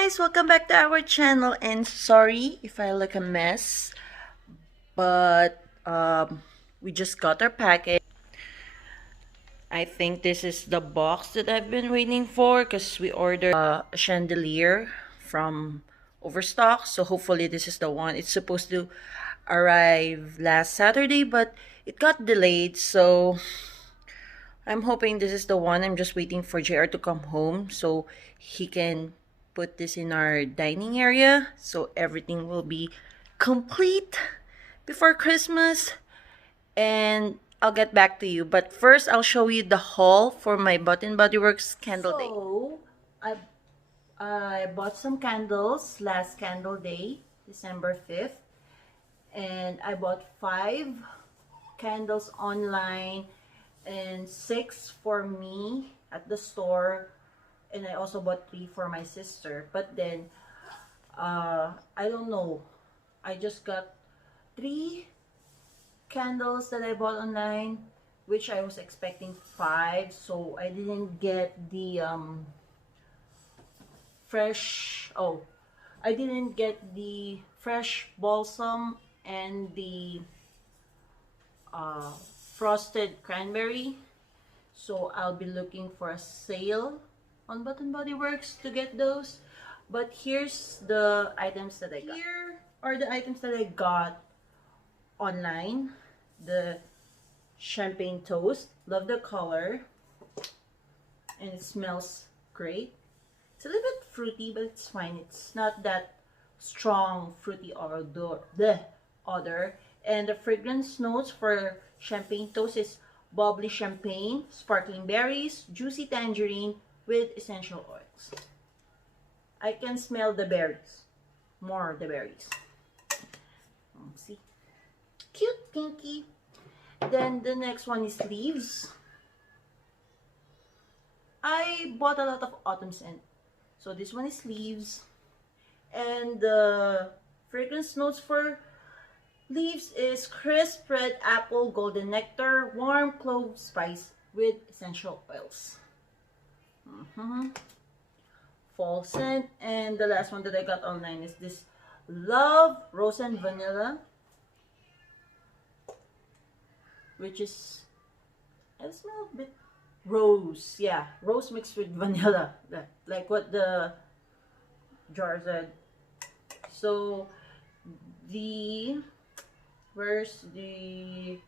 guys, welcome back to our channel, and sorry if I look a mess, but we just got our package. I think this is the box that I've been waiting for because we ordered a chandelier from Overstock, so hopefully this is the one. It's supposed to arrive last Saturday, but it got delayed, so I'm hoping this is the one. I'm just waiting for JR to come home so he can put this in our dining area so everything will be complete before Christmas, and I'll get back to you. But first, I'll show you the haul for my Bath & Body Works candle day. So, I bought some candles last candle day, December 5th. And I bought 5 candles online and 6 for me at the store, and I also bought 3 for my sister. But then I don't know, I just got 3 candles that I bought online, which I was expecting 5, so I didn't get the I didn't get the fresh balsam and the frosted cranberry, so I'll be looking for a sale on Bath & Body Works to get those. But here's the items that I got. Here are the items that I got online. The champagne toast, love the color, and it smells great. It's a little bit fruity, but it's fine. It's not that strong fruity odor. And the fragrance notes for champagne toast is bubbly champagne, sparkling berries, juicy tangerine with essential oils. I can smell the berries, more the berries. See, cute, pinky. Then the next one is leaves. I bought a lot of autumn scent, so this one is leaves. And the fragrance notes for leaves is crisp red apple, golden nectar, warm clove spice with essential oils. Fall scent. And the last one that I got online is this love rose and vanilla, which is, I smell a bit rose. Yeah, rose mixed with vanilla, like what the jar said. So where's the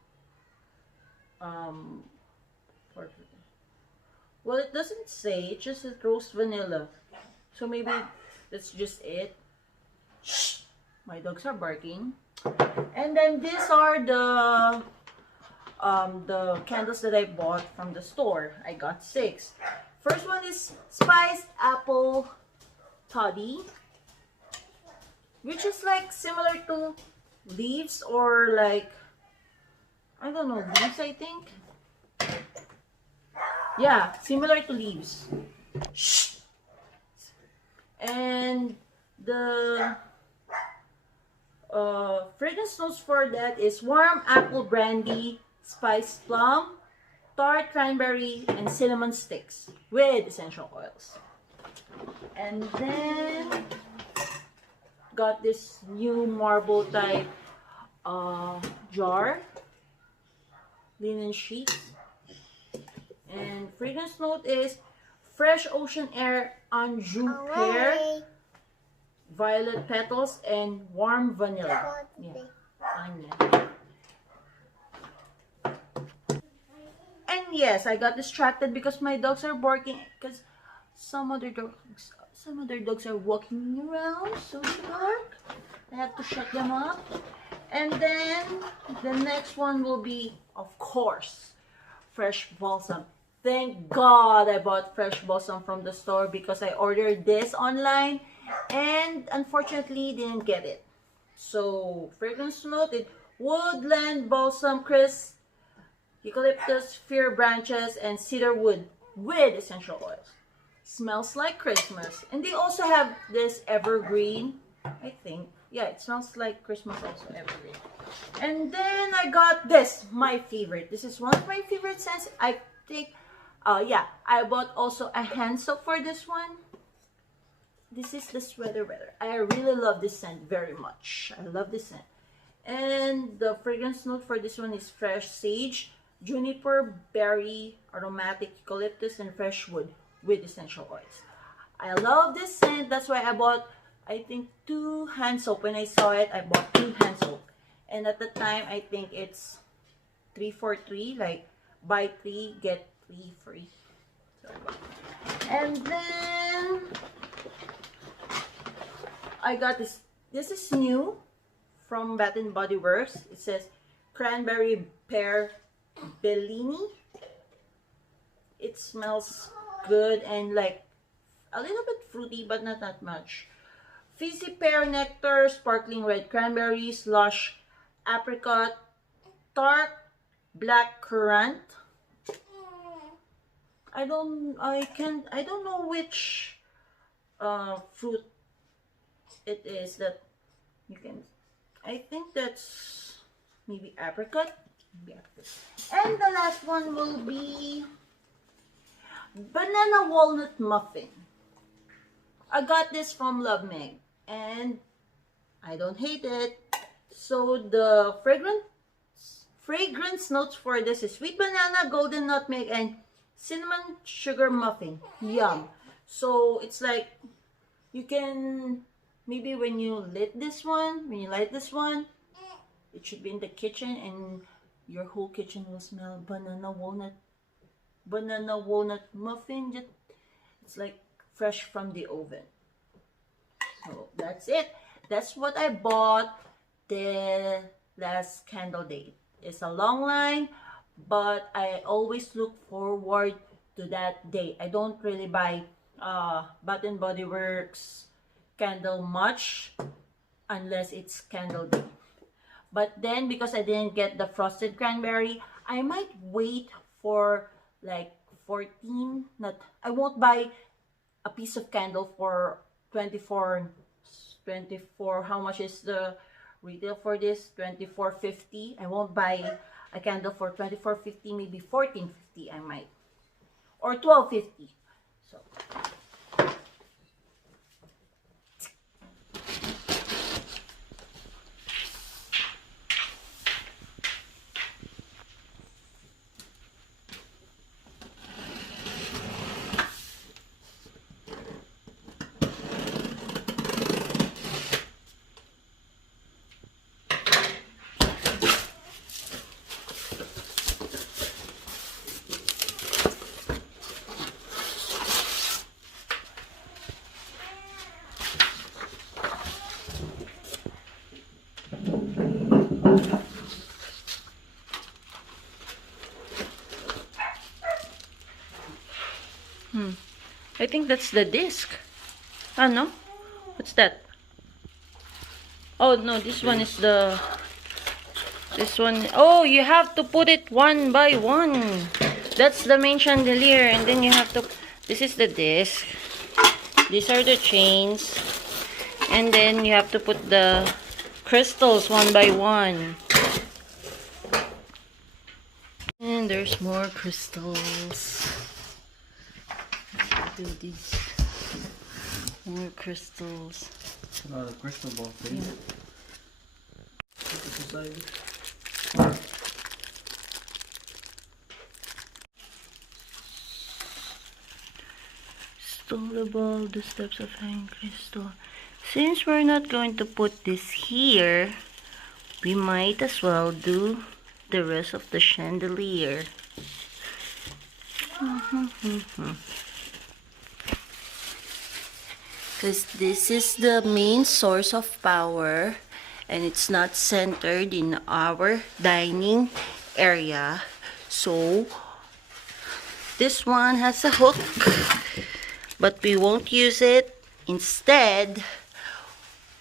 well, it doesn't say, it just says rose vanilla, so maybe that's just it. Shh, my dogs are barking. And then these are the candles that I bought from the store. I got 6. First one is spiced apple toddy, which is like similar to leaves, or like, I don't know, leaves, I think. Yeah, similar to leaves. Shh. And the fragrance notes for that is warm apple brandy, spiced plum, tart cranberry, and cinnamon sticks with essential oils. And then got this new marble type jar, linen sheets. And fragrance note is fresh ocean air, anjou pear, violet petals, and warm vanilla. Yeah. Aunia. And yes, I got distracted because my dogs are barking, because some other dogs are walking around, so dark. I have to shut them up. And then the next one will be, of course, fresh balsam. Thank God I bought fresh balsam from the store, because I ordered this online and unfortunately didn't get it. So fragrance note is woodland balsam, crisp eucalyptus, fir branches, and cedar wood with essential oils. Smells like Christmas. And they also have this evergreen, I think. Yeah, it smells like Christmas also, evergreen. And then I got this, my favorite. This is one of my favorite scents. I think, yeah, I bought also a hand soap for this one. this is the sweater weather. I really love this scent very much. I love this scent. And the fragrance note for this one is fresh sage, juniper, berry, aromatic eucalyptus, and fresh wood with essential oils. I love this scent. That's why I bought, I think, 2 hand soap. When I saw it, I bought 2 hand soap. And at the time, I think it's 3 for 3. Like, buy 3, get 3 free. So, and then I got this. This is new from Bath and Body Works. It says Cranberry, Pear, Bellini. It smells good and like a little bit fruity, but not that much. Fizzy pear nectar, sparkling red cranberries, lush apricot, tart black currant. I don't know which fruit it is that you can. I think that's maybe apricot. And the last one will be banana walnut muffin. I got this from Love Meg and I don't hate it. So the fragrance notes for this is sweet banana, golden nutmeg, and cinnamon sugar muffin. Yum. So it's like you can maybe when you light this one, it should be in the kitchen and your whole kitchen will smell banana walnut muffin. It's like fresh from the oven. So that's it. That's what I bought the last candle day. It's a long line, but I always look forward to that day. I don't really buy Bath and Body Works candle much unless it's candle day. But then because I didn't get the frosted cranberry, I might wait for like 14. I won't buy a piece of candle for 24. How much is the retail for this? $24.50. I won't buy a candle for $24.50, maybe $14.50 I might, or $12.50. So I think that's the disc. Ah, no? What's that? Oh, no, this one is the... This one... Oh, you have to put it one by one. That's the main chandelier. And then you have to... This is the disc. These are the chains. And then you have to put the crystals one by one. And there's more crystals. Do these more crystals. A lot of crystal ball things. Yeah. Stole the ball, the steps of hanging crystal. Since we're not going to put this here, we might as well do the rest of the chandelier. Because this is the main source of power and it's not centered in our dining area. So this one has a hook, but we won't use it. Instead,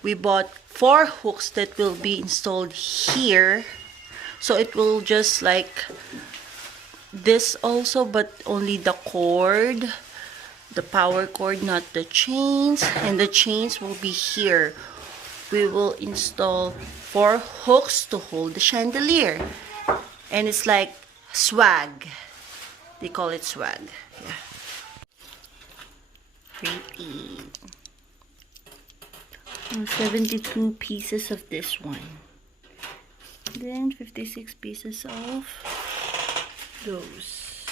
we bought 4 hooks that will be installed here. So it will just like this also, but only the cord. The power cord, not the chains, and the chains will be here. We will install 4 hooks to hold the chandelier, and it's like swag. They call it swag. Yeah. Pretty. 72 pieces of this one. Then 56 pieces of those.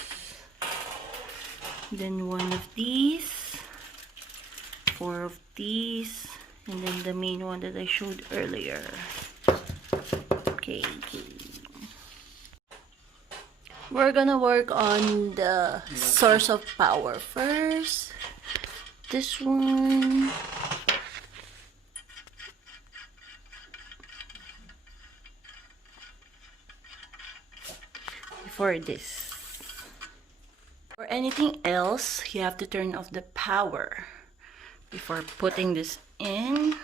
Then one of these. 4 of these. And then the main one that I showed earlier. Okay. We're gonna work on the source of power first. This one. Before this. For anything else, you have to turn off the power before putting this in.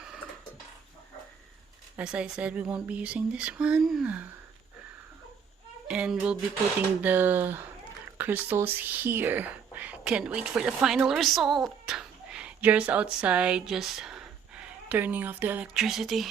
As I said, we won't be using this one. And we'll be putting the crystals here. Can't wait for the final result. Just outside, just turning off the electricity.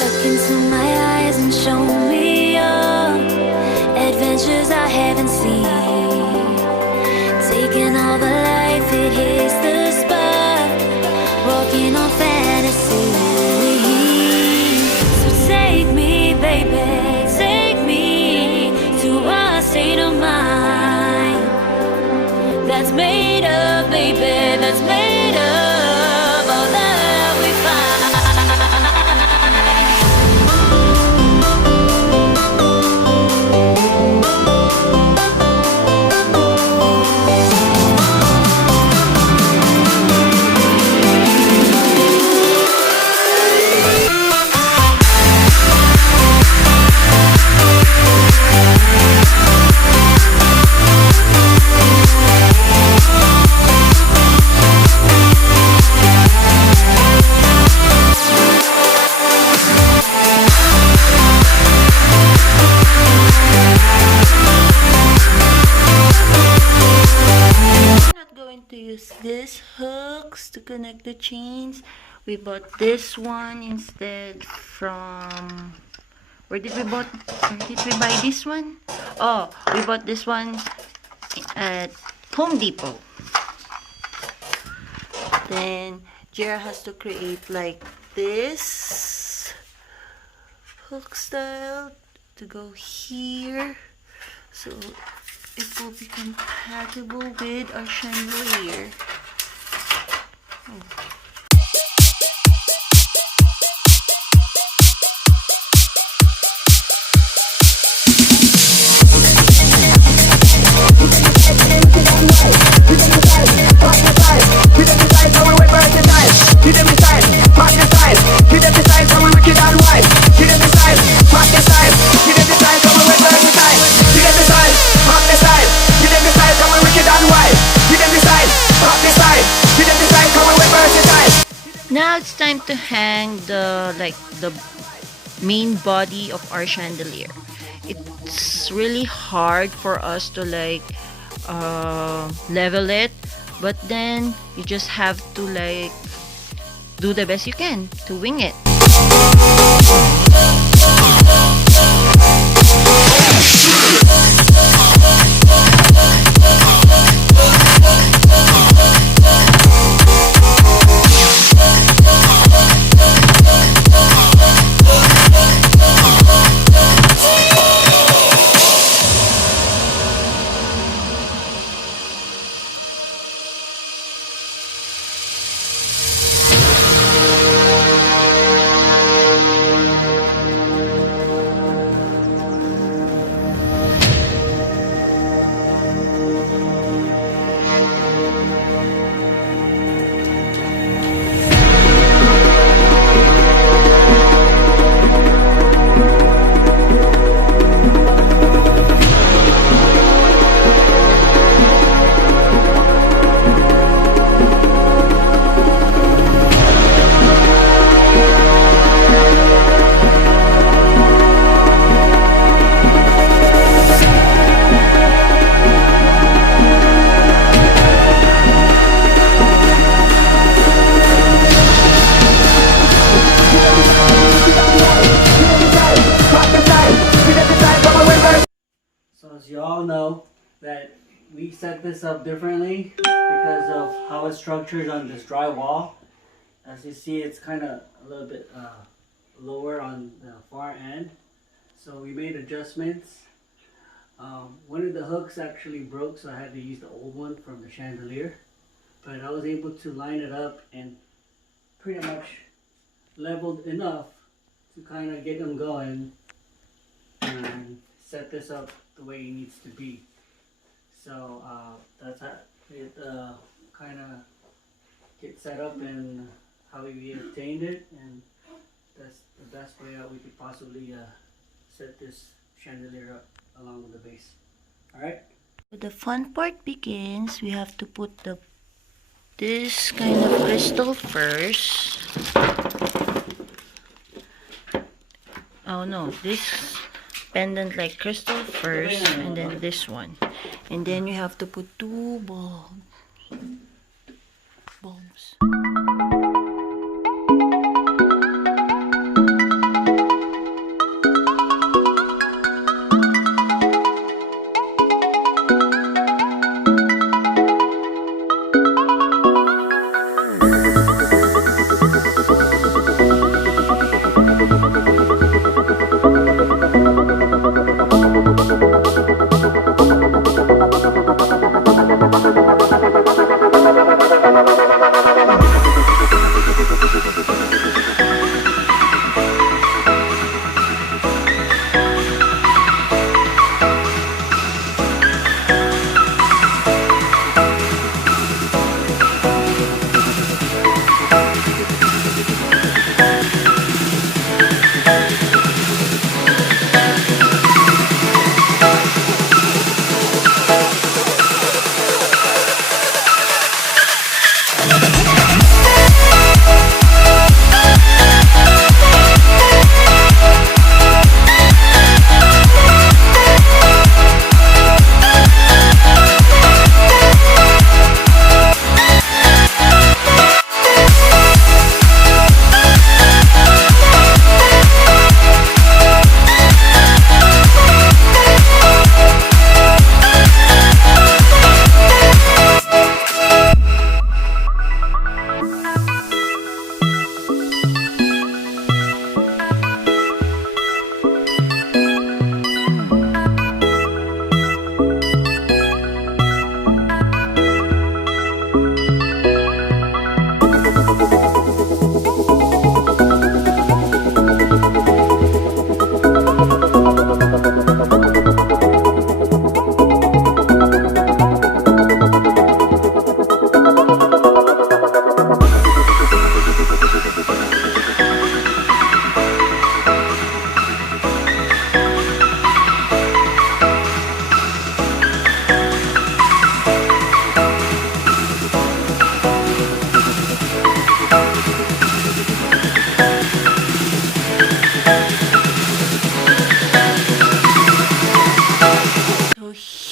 Look into my eyes and show me your adventures I haven't seen. Taking all the life, it hits the spot. Walking on fantasy. So take me, baby, take me to a state of mind that's made of, baby, that's made of all that we find. To use these hooks to connect the chains. We bought this one instead from where did we buy this one? Oh, we bought this one at Home Depot. Then Jera has to create like this hook style to go here, so it will be compatible with our chandelier. Oh. Now it's time to hang the main body of our chandelier. It's really hard for us to level it, but then you just have to do the best you can to wing it. that we set this up differently because of how it's structured on this dry wall. As you see, it's kind of a little bit lower on the far end. So we made adjustments. One of the hooks actually broke, so I had to use the old one from the chandelier. But I was able to line it up and pretty much leveled enough to kind of get them going and set this up the way it needs to be. So that's how it kind of get set up and how we obtained it, and that's the best way that we could possibly set this chandelier up along with the base. Alright? The fun part begins. We have to put this kind of crystal first. Oh no, this pendant like crystal first, and then this one. And then you have to put 2 bulbs.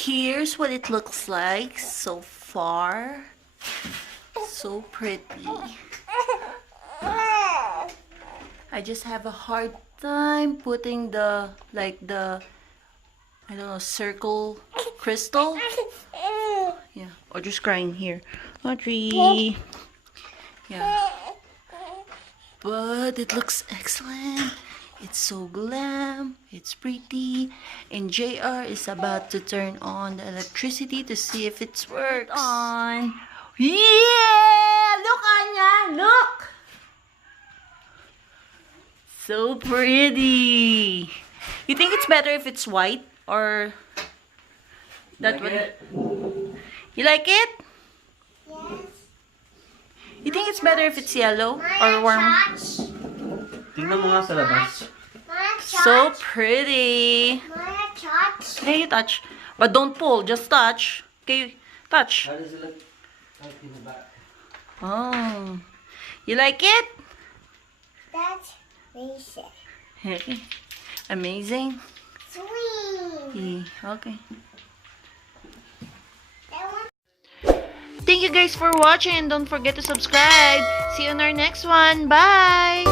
Here's what it looks like so far. So pretty. I just have a hard time putting the I don't know, circle crystal. Yeah, or just crying here. Audrey. Yeah. But it looks excellent. It's so glam, it's pretty, and JR is about to turn on the electricity to see if it works. On. Yeah! Look, Aunia! Look! So pretty. You think it's better if it's white or that one? You like it? Yes. You think it's better if it's yellow or warm? Tingnan mo nga sa labas. So pretty. Can you touch? But don't pull, just touch. Okay, touch. How does it look like in the back? Oh. You like it? That's amazing. Okay. Amazing. Sweet. Okay. That one. Thank you guys for watching. Don't forget to subscribe. See you in our next one. Bye.